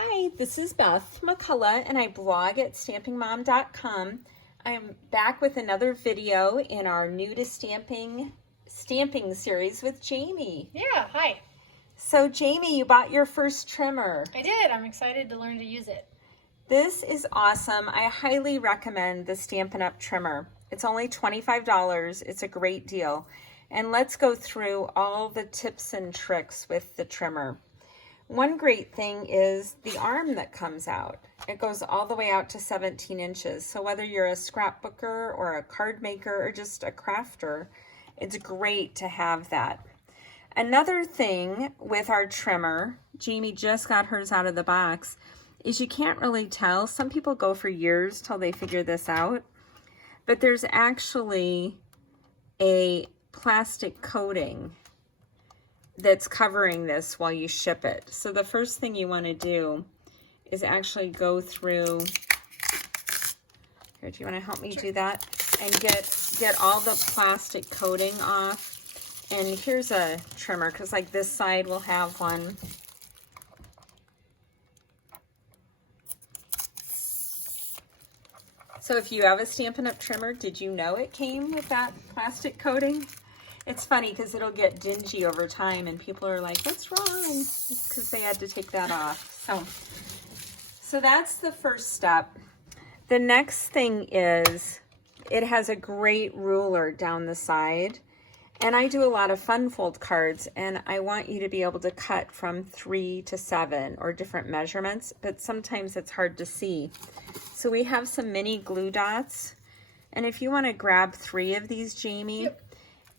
Hi, this is Beth McCullough, and I blog at stampingmom.com. I'm back with another video in our new to stamping series with Jamie. Yeah, hi. So Jamie, you bought your first trimmer. I did. I'm excited to learn to use it. This is awesome. I highly recommend the Stampin' Up! Trimmer. It's only $25. It's a great deal. And let's go through all the tips and tricks with the trimmer. One great thing is the arm that comes out. It goes all the way out to 17 inches. So whether you're a scrapbooker or a card maker or just a crafter, it's great to have that. Another thing with our trimmer, Jamie just got hers out of the box, is you can't really tell. Some people go for years till they figure this out, but there's actually a plastic coating that's covering this while you ship it. So the first thing you want to do is actually go through, here, do you want to help me do that? And get all the plastic coating off. And here's a trimmer, because like this side will have one. So if you have a Stampin' Up! Trimmer, did you know it came with that plastic coating? It's funny because it'll get dingy over time and people are like, what's wrong? It's because they had to take that off. So that's the first step. The next thing is it has a great ruler down the side. And I do a lot of fun fold cards, and I want you to be able to cut from 3 to 7 or different measurements, but sometimes it's hard to see. So we have some mini glue dots. And if you want to grab 3 of these, Jamie, Yep.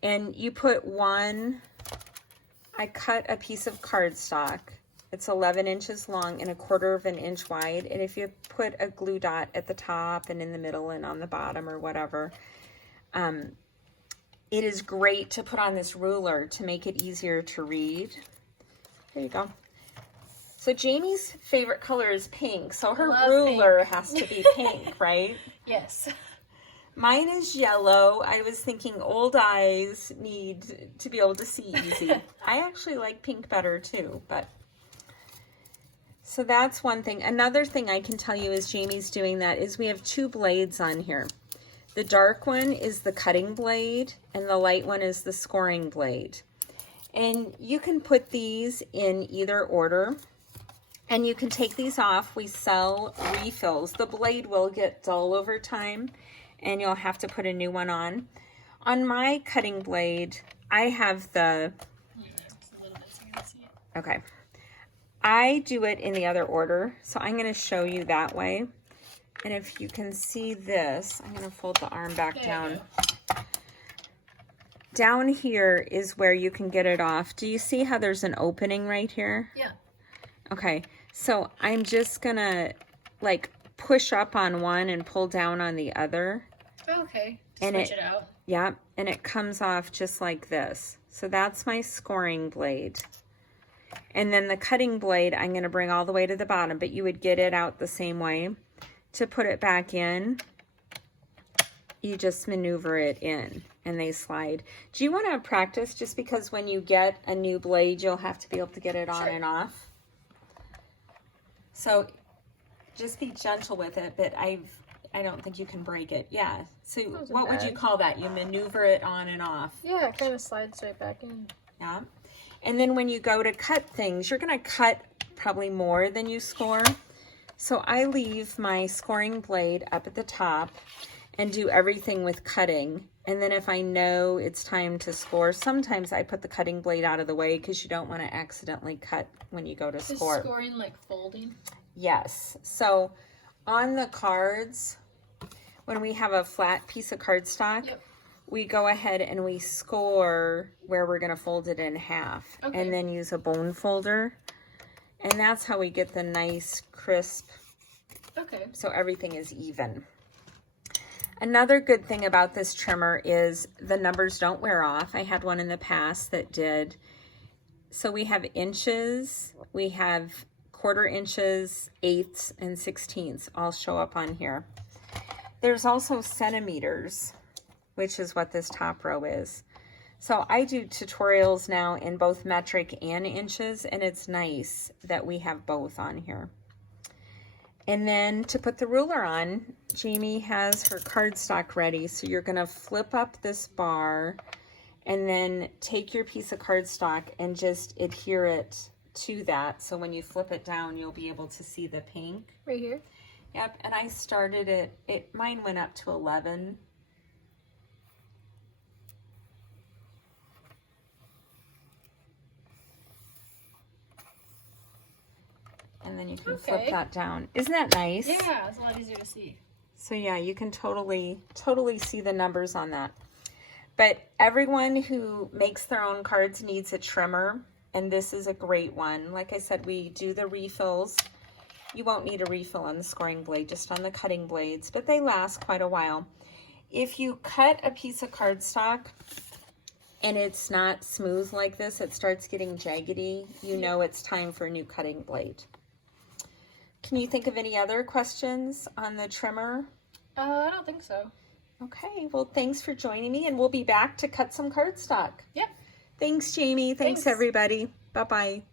And you put one, I cut a piece of cardstock. It's 11 inches long and 1/4 of an inch wide. And if you put a glue dot at the top and in the middle and on the bottom or whatever, it is great to put on this ruler to make it easier to read. There you go. So Jamie's favorite color is pink, so her ruler has to be pink, right? Yes. Mine is yellow. I was thinking old eyes need to be able to see easy. I actually like pink better too, but so that's one thing. Another thing I can tell you as Jamie's doing that is we have 2 blades on here. The dark one is the cutting blade and the light one is the scoring blade. And you can put these in either order and you can take these off. We sell refills. The blade will get dull over time and you'll have to put a new one on. On my cutting blade, I have the, okay, I do it in the other order, so I'm gonna show you that way. And if you can see this, I'm gonna fold the arm back down. Down here is where you can get it off. Do you see how there's an opening right here? Yeah. Okay, so I'm just gonna like push up on one and pull down on the other. Okay. And switch it out. Yeah, and it comes off just like this. So that's my scoring blade. And then the cutting blade, I'm going to bring all the way to the bottom, but you would get it out the same way. To put it back in, you just maneuver it in and they slide. Do you want to practice just because when you get a new blade, you'll have to be able to get it on and off? So just be gentle with it, but I don't think you can break it. Yeah. So what would you call that? You maneuver it on and off. Yeah, it kind of slides right back in. Yeah. And then when you go to cut things, you're going to cut probably more than you score. So I leave my scoring blade up at the top and do everything with cutting. And then if I know it's time to score, sometimes I put the cutting blade out of the way because you don't want to accidentally cut when you go to score. Is scoring like folding? Yes. So on the cards, when we have a flat piece of cardstock, we go ahead and we score where we're going to fold it in half and then use a bone folder. And that's how we get the nice crisp, so everything is even. Another good thing about this trimmer is the numbers don't wear off. I had one in the past that did. So we have inches, we have 1/4 inches, 1/8, and 16ths all show up on here. There's also centimeters, which is what this top row is. So I do tutorials now in both metric and inches, and it's nice that we have both on here. And then to put the ruler on, Jamie has her cardstock ready. So you're gonna flip up this bar and then take your piece of cardstock and just adhere it to that. So when you flip it down, you'll be able to see the pink. Right here? Yep, and I started it, mine went up to 11. And then you can flip that down. Isn't that nice? Yeah, it's a lot easier to see. So yeah, you can totally see the numbers on that. But everyone who makes their own cards needs a trimmer, and this is a great one. Like I said, we do the refills. You won't need a refill on the scoring blade, just on the cutting blades, but they last quite a while. If you cut a piece of cardstock and it's not smooth like this, it starts getting jaggedy, you know it's time for a new cutting blade. Can you think of any other questions on the trimmer? I don't think so. Okay, well, thanks for joining me, and we'll be back to cut some cardstock. Yeah. Thanks, Jamie. Thanks. Everybody. Bye-bye.